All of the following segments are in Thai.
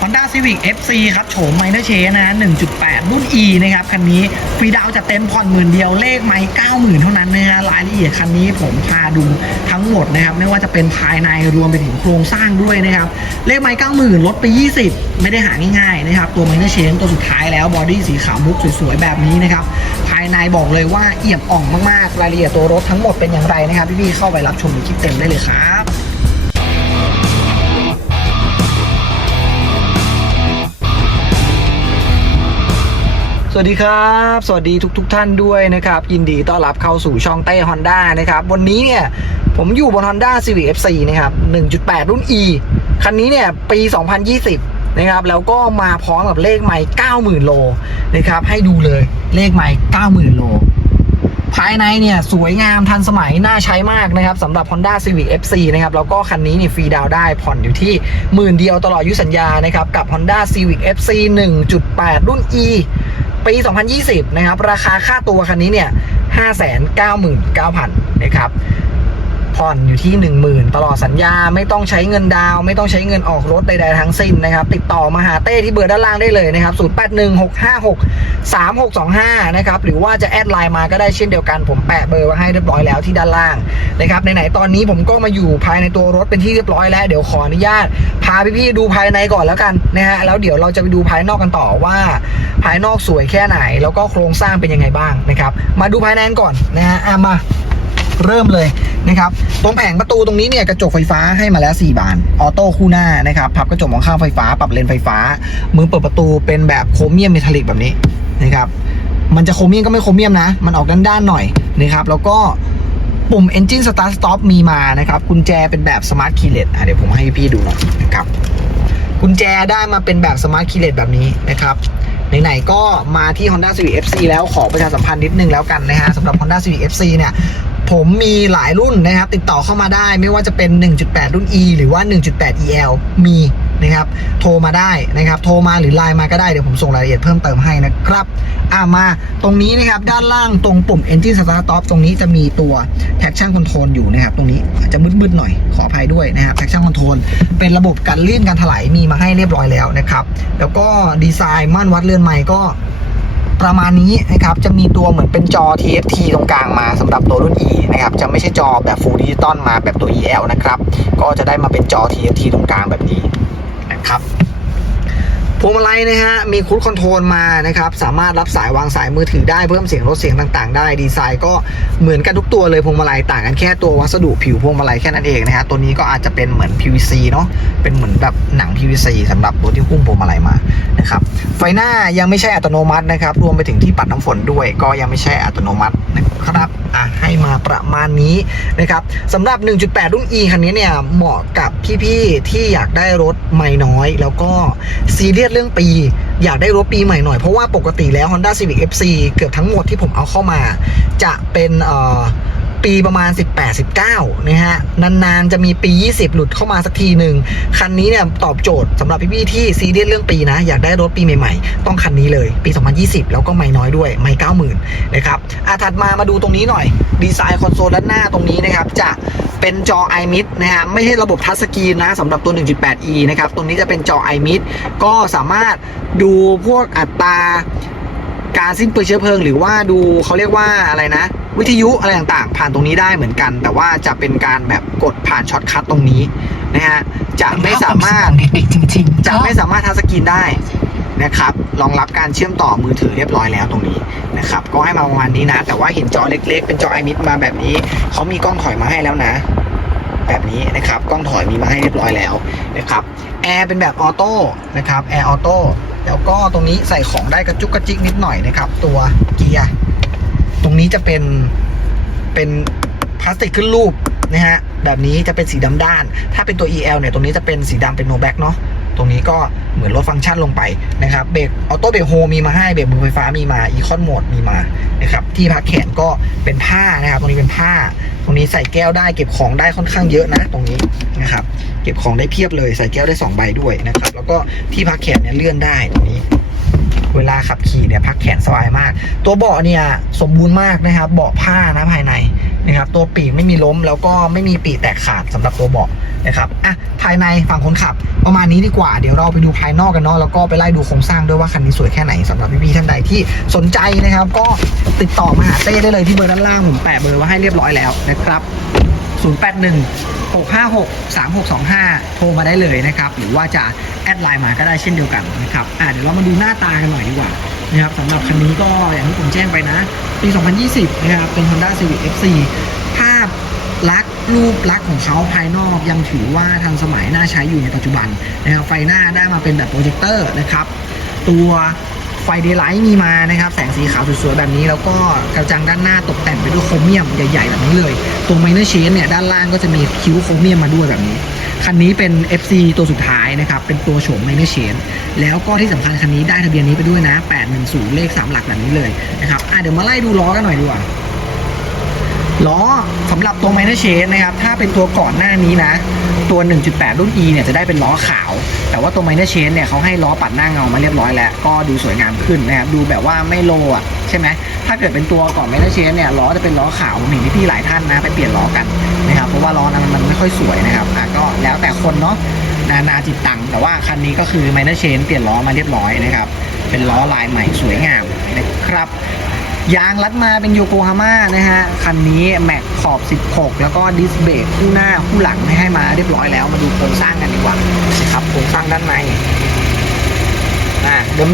Honda Civic FC ครับโฉมไมเนอร์เชนะ 1.8 รุ่น E นะครับ คันนี้ฟรีดาวจะเต็มผ่อนหมื่นเดียวเลขไม่90,000 เท่านั้นนะฮะรายละเอียดคันนี้ผมพาดูทั้งหมดนะครับ ไม่ว่าจะเป็นภายในรวมไปถึงโครงสร้างด้วยนะครับ เลขไม่90,000 ลดไป 20 ไม่ได้หาง่ายๆนะครับ ตัวไมเนอร์เชนตัวสุดท้ายแล้วบอดี้สีขาวมุกสวยๆ แบบนี้นะครับ ภายในบอกเลยว่าเอี่ยมอ่องมากๆ รายละเอียดตัวรถทั้งหมดเป็นอย่างไรนะครับพี่ๆเข้าไปรับชมในคลิปเต็มได้เลยครับ วัสดีครับ สวัสดีทุกทท่านด้วยนะครับ ยินดีต้อนรับเข้าสู่ช่องเต้ Honda นะครับ วันนี้เนี่ย ผมอยู่บน Honda Civic FC นะครับ 1.8 รุ่น E คันนี้เนี่ย ปี 2020 นะครับ แล้วก็มาพร้อมกับเลขใหม่ 90,000 โลนะครับ ให้ดูเลยเลขใหม่ 90,000 โล ภายในเนี่ย สวยงามทันสมัย น่าใช้มากนะครับสำหรับ Honda Civic FC นะครับ แล้วก็คันนี้เนี่ยฟรีดาวได้ผ่อนอยู่ที่หมื่นเดียวตลอดอายุสัญญานะครับกับ Honda Civic FC 1.8 รุ่น E ปี 2020 นะครับ ราคาค่าตัวคันนี้เนี่ย 599,000 นะครับ ผ่อนอยู่ที่ 10,000 ตลอดสัญญาไม่ต้องใช้เงินดาว ไม่ต้องใช้เงินออกรถใดๆทั้งสิ้นนะครับ ติดต่อมาหาเต้ที่เบอร์ด้านล่างได้เลยนะครับ 0816563625 นะครับ หรือว่าจะแอดไลน์มาก็ได้เช่นเดียวกัน ผมแปะเบอร์ไว้ให้เรียบร้อยแล้วที่ด้านล่างนะครับไหนๆตอนนี้ผมก็มาอยู่ภายในตัวรถเป็นที่เรียบร้อยแล้วเดี๋ยวขออนุญาต พาพี่ๆดูภายในก่อนแล้วกันนะฮะแล้วเดี๋ยวเราจะไปดูภายนอกกันต่อว่า ภายนอกสวยแค่ไหน แล้วก็โครงสร้างเป็นยังไงบ้างนะครับ มาดูภายในกันก่อนนะฮะอะมา เริ่มเลยนะครับ ตรงแผงประตูตรงนี้เนี่ยกระจกไฟฟ้าให้มาแล้ว 4 บาน ออโต้คู่หน้านะครับ พับกระจกมองข้างไฟฟ้า ปรับเลนไฟฟ้า มือเปิดประตูเป็นแบบโครเมียมเมทัลลิกแบบนี้นะครับ มันจะโครเมียมก็ไม่โครเมียมนะ มันออกด้านๆหน่อยนะครับ แล้วก็ปุ่ม Engine Start Stop มีมานะครับ กุญแจเป็นแบบ Smart Keyless อะเดี๋ยวผมให้พี่ดูหน่อยนะครับกุญแจได้มาเป็นแบบ Smart Keyless แบบนี้นะครับไหนๆก็มาที่ Honda Civic FC แล้วขอประชาสัมพันธ์นิดนึงแล้วกันนะฮะสำหรับ Honda Civic FC เนี่ย ผมมีหลายรุ่นนะครับ ติดต่อเข้ามาได้ไม่ว่าจะเป็น 1.8 รุ่น E หรือว่า 1.8 EL มีนะครับโทรมาได้นะครับ โทรมาหรือไลน์มาก็ได้เดี๋ยวผมส่งรายละเอียดเพิ่มเติมให้นะครับอ่ามาตรงนี้นะครับด้านล่างตรงปุ่ม Engine Start Stop ตรงนี้จะมีตัว Traction Control อยู่นะครับ ตรงนี้อาจจะมืดๆหน่อยขออภัยด้วยนะครับ Traction Control เป็นระบบการลื่นการถลายมีมาให้เรียบร้อยแล้วนะครับ แล้วก็ดีไซน์ม่านวัดเรือนใหม่ก็ ประมาณนี้นะครับจะมีตัวเหมือนเป็นจอ TFT ตรงกลางมาสำหรับตัวรุ่น E นะครับจะไม่ใช่จอแบบ Full Digital มาแบบตัว EL นะครับก็จะได้มาเป็นจอ TFT ตรงกลางแบบนี้นะครับ พวงมาลัยนะฮะมีคูดคอนโทรลมานะครับสามารถรับสายวางสายมือถือได้เพิ่มเสียงลดเสียงต่างๆ ได้ดีไซน์ก็เหมือนกันทุกตัวเลยพวงมาลัยต่างกันแค่ตัววัสดุผิวพวงมาลัยแค่นั้นเองนะฮะตัวนี้ก็อาจจะเป็นเหมือน PVC เนาะเป็นเหมือนแบบหนัง PVC สำหรับตัวที่หุ้มพวงมาลัยมานะครับไฟหน้ายังไม่ใช่อัตโนมัตินะครับรวมไปถึงที่ปัดน้ำฝนด้วย ก็ยังไม่ใช่อัตโนมัติ นะครับอะให้มาประมาณนี้นะครับสำหรับ 1.8 รุ่น E คันนี้เนี่ยเหมาะกับพี่ๆที่อยากได้รถใหม่น้อย แล้วก็ซีเรียสเรื่องปี อยากได้รถปีใหม่หน่อยเพราะว่าปกติแล้ว Honda Civic FC เกือบทั้งหมดที่ผมเอาเข้ามา จะเป็นเอ่อ ปีประมาณ 18-19 นะฮะ นานๆ จะมีปี 20 หลุดเข้ามาสักทีหนึ่ง คันนี้เนี่ยตอบโจทย์สำหรับพี่ๆที่ซีเรียสเรื่องปีนะ อยากได้รถปีใหม่ๆ ต้องคันนี้เลย ปี 2020 แล้วก็ไม่น้อยด้วย ไม่ 90,000 นะครับอะถัดมามาดูตรงนี้หน่อย ดีไซน์คอนโซลด้านหน้าตรงนี้นะครับ จะเป็นจอ iMid นะฮะ ไม่ใช่ระบบทัชสกรีนนะสำหรับตัว 1.8e นะครับ ตรงนี้จะเป็นจอ iMid ก็สามารถดูพวกอัตราการสิ้นเปลืองเชื้อเพลิง หรือว่าดูเขาเรียกว่าอะไรนะ วิทยุอะไรต่างๆ ผ่านตรงนี้ได้เหมือนกัน แต่ว่าจะเป็นการแบบกดผ่านช็อตคัทตรงนี้นะฮะจะไม่สามารถเด็กๆจริงๆจะไม่สามารถทัชสกรีนได้นะครับรองรับการเชื่อมต่อมือถือเรียบร้อยแล้วตรงนี้นะครับก็ให้มาประมาณนี้นะ แต่ว่าเห็นจอเล็ก ๆ เป็นจอไอมิดมาแบบนี้เขามีกล้องถอยมาให้แล้วนะ แบบนี้นะครับกล้องถอยมีมาให้เรียบร้อยแล้วนะครับแอร์เป็นแบบออโต้นะครับแอร์ออโต้แล้วก็ตรงนี้ใส่ของได้กระจุกกระจิกนิดหน่อยนะครับ ตัวเกียร์ต รงนี้จะเป็นเป็นพลาสติกขึ้นรูปนะฮะแบบนี้จะเป็นสีดำด้าน ถ้าเป็นตัว EL เนี่ยตรงนี้จะเป็นสีดำเป็นโนแบ็กเนาะตรงนี้ก็เหมือนลดฟังก์ชันลงไปนะครับเบรกออโต้เบรกโฮมีมาให้เบรกมือไฟฟ้ามีมาอีคอนโหมดมีมานะครับที่พักแขนก็เป็นผ้านะครับ ตรงนี้เป็นผ้า ตรงนี้ใส่แก้วได้เก็บของได้ค่อนข้างเยอะนะ ตรงนี้นะครับ เก็บของได้เพียบเลยใส่แก้วได้สองใบด้วยนะครับ แล้วก็ที่พักแขนเนี่ยเลื่อนได้ตรงนี้ เวลาขับขี่เนี่ยพักแขนสบายมาก ตัวเบาะเนี่ยสมบูรณ์มากนะครับ เบาะผ้านะภายในนะครับตัวปีกไม่มีล้มแล้วก็ไม่มีปีกแตกขาดสำหรับตัวเบาะนะครับอะภายในฝั่งคนขับ ประมาณนี้ดีกว่าเดี๋ยวเราไปดูภายนอกกันเนาะแล้วก็ไปไล่ดูโครงสร้างด้วยว่าคันนี้สวยแค่ไหนสำหรับพี่ๆท่านใดที่สนใจนะครับ ก็ติดต่อมาหาเต้ได้เลยที่เบอร์ด้านล่างผมแปะเบอร์ไว้ให้เรียบร้อยแล้วนะครับ 081 656 3625 โทรมาได้เลยนะครับ หรือว่าจะแอดไลน์มาก็ได้เช่นเดียวกันนะครับอะเดี๋ยวเรามาดูหน้าตากันหน่อยดีกว่านะครับสำหรับคันนี้ก็อย่างที่ผมแจ้งไปนะปี 2020 นะครับ เป็น Honda Civic FC ภาพลักษณ์รูปลักษณ์ของเขาภายนอกยังถือว่าทันสมัยน่าใช้อยู่ในปัจจุบันนะครับไฟหน้าได้มาเป็นแบบโปรเจคเตอร์นะครับ ตัว ไฟเดย์ไลท์มีมานะครับ แสงสีขาวสวยๆแบบนี้ แล้วก็กระจังด้านหน้าตกแต่งไปด้วยโครเมียมใหญ่ๆแบบนี้เลย ตัวไมเนอร์เชนเนี่ยด้านล่างก็จะมีคิ้วโครเมียมมาด้วยแบบนี้ คันนี้เป็น FC ตัวสุดท้ายนะครับ เป็นตัวโฉมไมเนอร์เชนแล้วก็ที่สำคัญคันนี้ได้ทะเบียนนี้ไปด้วยนะ 810 เลข 3 หลักแบบนี้เลยนะครับอะเดี๋ยวมาไล่ดูล้อกันหน่อยดีกว่า ล้อสำหรับตัว Minor Change นะครับ ถ้าเป็นตัวก่อนหน้านี้นะ ตัว 1.8 รุ่น E เนี่ยจะได้เป็นล้อขาว แต่ว่าตัว Minor Change เนี่ยเขาให้ล้อปัดหน้าเงามาเรียบร้อยแล้ว ก็ดูสวยงามขึ้นนะครับ ดูแบบว่าไม่โลอะใช่ไหม ถ้าเกิดเป็นตัวก่อน Minor Change เนี่ยล้อจะเป็นล้อขาวผมเห็นพี่ๆหลายท่านนะ ไปเปลี่ยนล้อกันนะครับ เพราะว่าล้อนั้นมันไม่ค่อยสวยนะครับอะก็แล้วแต่คนเนาะนานาจิตตังแต่ว่าคันนี้ก็คือ Minor Change เปลี่ยนล้อมาเรียบร้อยนะครับเป็นล้อลายใหม่สวยงามนะครับ ยางรัดมาเป็นโยโกฮาม่านะฮะ คันนี้แม็กขอบ 16 แล้วก็ดิสเบรกคู่หน้าคู่หลังให้มาเรียบร้อยแล้ว มาดูโครงสร้างกันดีกว่านะครับโครงสร้างด้านใน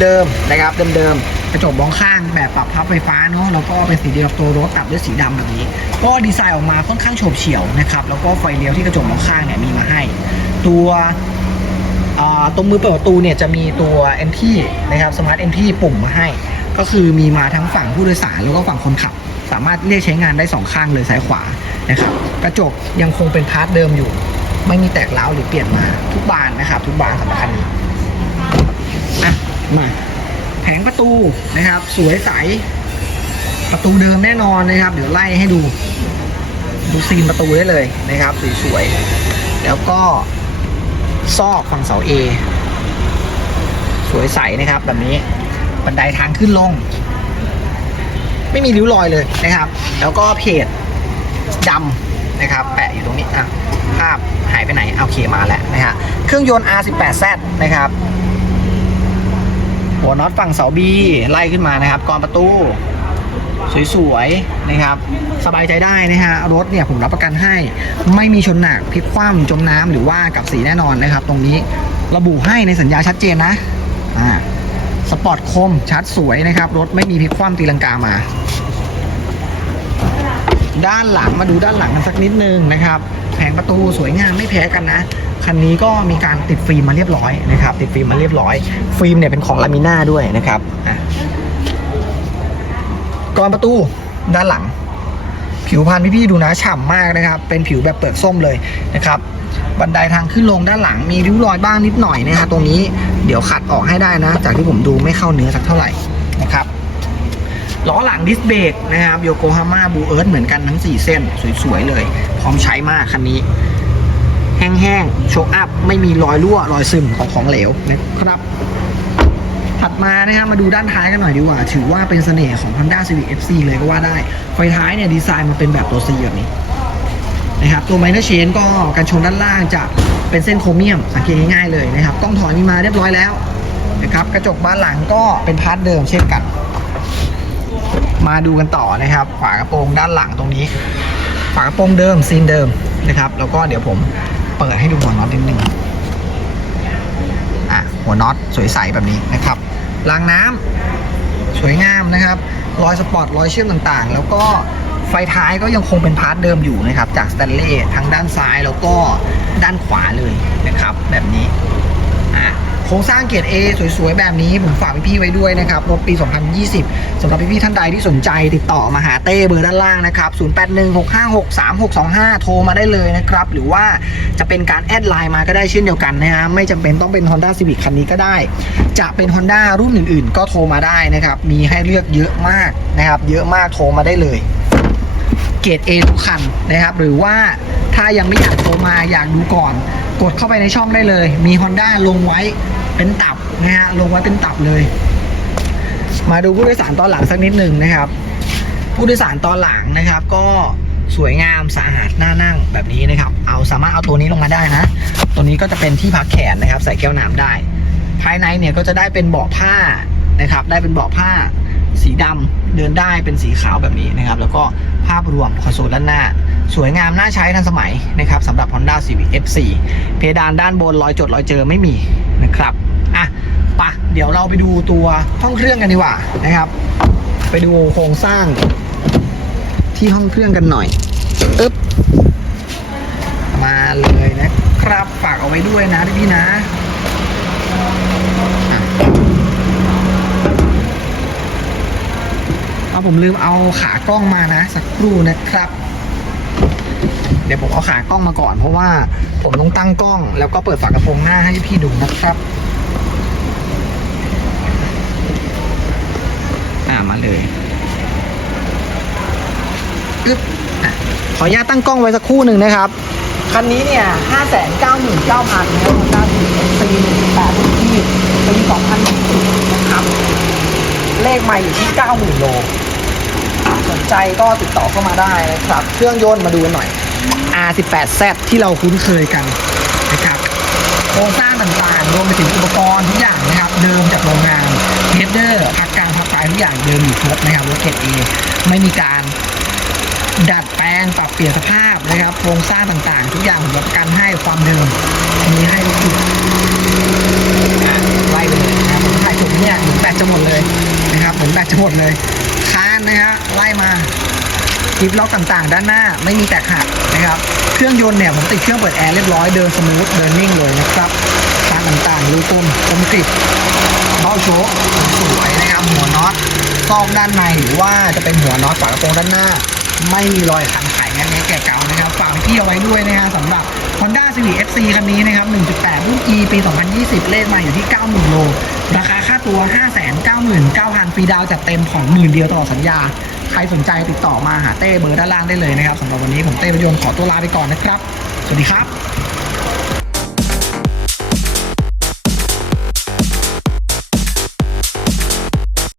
เดิมๆนะครับเดิมๆกระจกมองข้างแบบปรับพับไฟฟ้าเนาะแล้วก็เป็นสีเดียวกับตัวรถตัดด้วยสีดำแบบนี้ ก็ดีไซน์ออกมาค่อนข้างโฉบเฉี่ยวนะครับแล้วก็ไฟเลี้ยวที่กระจกมองข้างเนี่ยมีมาให้ ตัวตรงมือเปิดประตูเนี่ยจะมีตัว entry นะครับ smart entry ปุ่มมาให้ ก็คือมีมาทั้งฝั่งผู้โดยสารแล้วก็ฝั่งคนขับ สามารถเรียกใช้งานได้สองข้างเลยซ้ายขวานะครับกระจกยังคงเป็นพาร์ทเดิมอยู่ ไม่มีแตกร้าวหรือเปลี่ยนมาทุกบานนะครับทุกบานสำหรับคันนี้อะมาแผงประตูนะครับ สวยใสประตูเดิมแน่นอนนะครับ เดี๋ยวไล่ให้ดู ดูซีนประตูได้เลยนะครับสวยๆแล้วก็ซอกฝั่งเสา A สวยใสนะครับแบบนี้ บันไดทางขึ้นลง ไม่มีริ้วรอยเลยนะครับ แล้วก็เพจดำนะครับ แปะอยู่ตรงนี้อะภาพหายไปไหนเอาเคมาแล้วนะฮะเครื่องยนต์ R18Z นะครับ หัวน็อตฝั่งเสา B ไล่ขึ้นมานะครับกรอนประตู สวยๆนะครับ สบายใจได้นะฮะรถเนี่ยผมรับประกันให้ ไม่มีชนหนักพลิกคว่ำจมน้ำหรือว่ากับสีแน่นอนนะครับ ตรงนี้ระบุให้ในสัญญาชัดเจนนะอ่า สปอร์ตคมชัดสวยนะครับ รถไม่มีพลิกคว่ำตีลังกามา ด้านหลังมาดูด้านหลังกันสักนิดนึงนะครับแผงประตูสวยงามไม่แพ้กันนะคันนี้ก็มีการติดฟิล์มมาเรียบร้อยนะครับ ติดฟิล์มมาเรียบร้อย ฟิล์มเนี่ยเป็นของลามิน่าด้วยนะครับอะกรอนประตูด้านหลัง ผิวพรรณพี่ๆดูนะฉ่ำมากนะครับ เป็นผิวแบบเปลือกส้มเลยนะครับ บันไดทางขึ้นลงด้านหลังมีริ้วรอยบ้างนิดหน่อยนะฮะตรงนี้เดี๋ยวขัดออกให้ได้นะ จากที่ผมดูไม่เข้าเนื้อสักเท่าไหร่นะครับล้อหลังดิสเบรกนะครับโยโกฮาม่าบูเอิร์ธเหมือนกันทั้ง 4 เส้น สวย ๆ เลย พร้อมใช้มากคันนี้ แห้งๆโชคอัพ ไม่มีรอยรั่ว รอยซึมของของเหลวนะครับ ถัดมานะครับมาดูด้านท้ายกันหน่อยดีกว่า ถือว่าเป็นเสน่ห์ของ Honda Civic FC เลยก็ว่าได้ ไฟท้ายเนี่ย ดีไซน์มาเป็นแบบตัว C แบบนี้ นะครับตัว Minor Change ก็กันชนด้านล่างจะเป็นเส้นโครเมียม สังเกตง่ายๆเลยนะครับกล้องถอยมีมาเรียบร้อยแล้วนะครับกระจกบ้านหลังก็เป็นพาร์ทเดิมเช่นกัน มาดูกันต่อนะครับ ฝากระโปรงด้านหลังตรงนี้ ฝากระโปรงเดิมซีนเดิมนะครับแล้วก็เดี๋ยวผมเปิดให้ดูหัวน็อตนิดนึงอะหัวน็อตสวยใสแบบนี้นะครับรางน้ำสวยงามนะครับ รอยสปอตรอยเชื่อมต่างๆ แล้วก็ ไฟท้ายก็ยังคงเป็นพาร์ทเดิมอยู่นะครับ จากสแตนเลสทั้งด้านซ้ายแล้วก็ด้านขวาเลยนะครับ แบบนี้อะโครงสร้างเกียร์ A สวยๆ แบบนี้ ผมฝากพี่ๆไว้ด้วยนะครับ รถปี 2020สำหรับพี่ๆท่านใดที่สนใจติดต่อมาหาเต้เบอร์ด้านล่างนะครับ 0816563625 โทรมาได้เลยนะครับ หรือว่าจะเป็นการแอดไลน์มาก็ได้เช่นเดียวกันนะฮะไม่จำเป็นต้องเป็น Honda Civic คันนี้ก็ได้ จะเป็น Honda รุ่นอื่นๆ ก็โทรมาได้นะครับ มีให้เลือกเยอะมากนะครับ เยอะมากโทรมาได้เลย เกรด A ทุกคันนะครับ หรือว่าถ้ายังไม่อยากโทรมาอยากดูก่อน กดเข้าไปในช่องได้เลย มี Honda ลงไว้เป็นตับนะฮะลงไว้เป็นตับเลย มาดูผู้โดยสารตอนหลังสักนิดหนึ่งนะครับ ผู้โดยสารตอนหลังนะครับ ก็สวยงามสะอาดน่านั่งแบบนี้นะครับ เอาสามารถเอาตัวนี้ลงมาได้นะ ตัวนี้ก็จะเป็นที่พักแขนนะครับ ใส่แก้วน้ำได้ ภายในเนี่ยก็จะได้เป็นเบาะผ้านะครับ ได้เป็นเบาะผ้า สีดำเดินได้เป็นสีขาวแบบนี้นะครับ แล้วก็าพรวมคอนโซลด้านหน้า สวยงามน่าใช้ทันสมัยนะครับสำหรับ Honda Civic F4 เพดานด้านบนรอยจดรอยเจอไม่มีนะครับอะปะเดี๋ยวเราไปดูตัวห้องเครื่องกันดีกว่านะครับ ไปดูโครงสร้างที่ห้องเครื่องกันหน่อยอึ๊บมาเลยนะครับฝากเอาไว้ด้วยนะพี่นะอะเอา ผมลืมเอาขากล้องมานะสักครู่นะครับ เดี๋ยวผมเอาขากล้องมาก่อน เพราะว่าผมต้องตั้งกล้องแล้วก็เปิดฝากระโปรงหน้าให้พี่ดูนะครับ อ่ามาเลยอึ๊บขออนุญาตตั้งกล้องไว้สักครู่หนึ่งนะครับคันนี้เนี่ย5 9 9 0 0 0นะครับของด้านปี18ที่ปี2010นะครับ เลขไม่อยู่ที่ 90,000โลสน ใจก็ติดต่อเข้ามาได้นะครับ เครื่องยนต์มาดูกันหน่อย R18Z ที่เราคุ้นเคยกันนะครับโครงสร้างต่างๆ รวมไปถึงอุปกรณ์ทุกอย่างนะครับ เดิมจากโรงงานเฮดเดอร์พักกลางพักปลายทุกอย่างเดิมอยู่ครบนะครับรถเกรดเอไม่มีการดัดแปลงปรับเปลี่ยนสภาพนะครับโครงสร้างต่างๆ ทุกอย่างผมรับประกันให้ความเดิมมีให้ทุกอย่างอะไล่ไปเลยนะครับถ่ายจบเนี่ยเหมือนแบตจะหมดเลยนะครับเหมือนแบตจะหมดเลย ค้านนะฮะไล่มาคลิปล็อกต่างๆ ด้านหน้าไม่มีแตกหักนะครับ เครื่องยนต์เนี่ยผมติดเครื่องเปิดแอร์เรียบร้อยเดินสมูทเดินนิ่งเลยนะครับทางต่างๆรูตุ่มคมกริบเบ้าโชคสวยนะครับหัวน็อตซอกด้านในหรือว่าจะเป็นหัวน็อตฝากระโปรงด้านหน้า ไม่มีรอยขันไขงั้นแงะแก่เก่านะครับฝากพี่เอาไว้ด้วยนะฮะสำหรับ Honda Civic FC คันนี้นะครับ 1.8รุ่น E ปี 2020 เลขมาอยู่ที่ 90,000โลราคา ตัว 599,000ฟรีดาวจัดเต็มของหมื่นเดียวตลอดสัญญา ใครสนใจติดต่อมาหาเต้เบอร์ด้านล่างได้เลยนะครับสำหรับวันนี้ผมเต้ประยนขอตัวลาไปก่อนนะครับ สวัสดีครับ